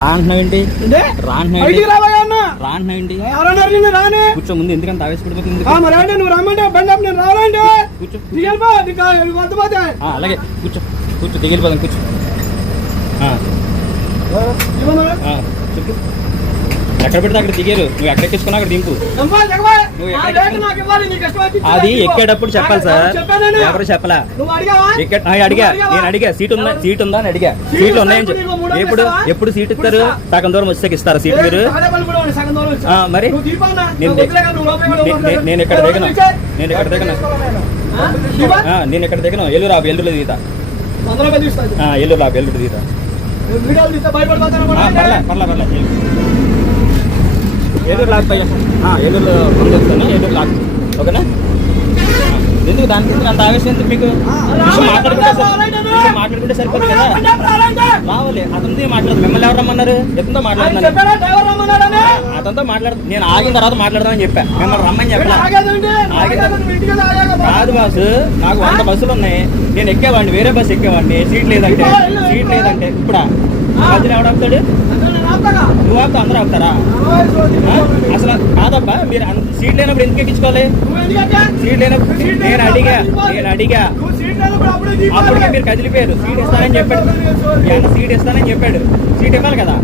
రా అంటున్నావేంటి ఏంటి? రా అంటున్నావేంటి బయటికి రావయ్యా అన్న. రా అంటున్నావేంటి ఎవరన్నారు నిన్ను రాని. కూర్చో ముందు ఎందుకంత ఆవేశపడిపోతుంది నువ్వు రమ్మంటే బండి ఆపు, నేను రావాలంటే. కూర్చో. దిగలిపో నీకు కొంతపోతే ఆ, అలాగే. కూర్చో కూర్చో దిగిలిపోదాం కూర్చో. ఆ, ఆ, చెప్పు. ఎక్కడ పెడితే అక్కడ దిగారు. నువ్వు ఎక్కడ ఎక్కించుకున్నా అక్కడ దింపు. అది ఎక్కేటప్పుడు చెప్పాలి సార్. ఎవరు చెప్పలా? ఎక్కడ అడిగా. నేను అడిగా. సీట్ ఉందా? సీట్ ఉందా అని అడిగా. సీట్ సీట్లు ఉన్నాయని చెప్పి. ఎప్పుడు? ఎప్పుడు సీట్ ఇస్తారు? సగం దూరం వచ్చాక ఇస్తారా. సీట్ మీరు? మరి? నేను ఇక్కడ దిగను? నేను ఇక్కడ దిగను? నేను? ఇక్కడ దిగను? ఎల్లు రాబు ఎల్లులో దిగుతా ఆ, ఎల్లు రాబు ఎల్లుడు దిగుతా ఆ, పర్లే పర్లే. పర్లే ఎదురు లాక్ పయ్య ఎదురు పంపిస్తాను ఎదురు లాక్ ఓకేనా? ఎందుకు దాని గురించి అంత ఆవేశం ఎందుకు మీకు? విషయం మాట్లాడుకుంటే విషయం మాట్లాడుకుంటే సరిపోతుంది కదా. రావాలి అతనితో మాట్లాడదు. మిమ్మల్ని ఎవరు రమ్మన్నారు? ఎంతో మాట్లాడుతున్నాను. అతనితో మాట్లాడు నేను ఆగిన తర్వాత మాట్లాడదామని చెప్పా. మిమ్మల్ని రమ్మని చెప్పాను కాదు బాసు. నాకు వంద బస్సులు ఉన్నాయి. నేను ఎక్కేవాడిని. వేరే బస్సు ఎక్కేవాడిని. సీట్ లేదంటే. సీట్ లేదంటే. ఇప్పుడా? మధ్యలో ఎవడు నువ్వు ఆపుతా అందరూ ఆపుతారా? అసలు కాదబ్బా మీరు అంత సీట్ లేనప్పుడు ఎందుకు ఎక్కించుకోవాలి? సీట్ లేనప్పుడు నేను అడిగా నేను అడిగా. అప్పటికే మీరు కదిలిపోయారు. సీట్ ఇస్తానని చెప్పాడు. సీట్ ఇస్తానని చెప్పాడు. సీట్ ఇవ్వాలి కదా?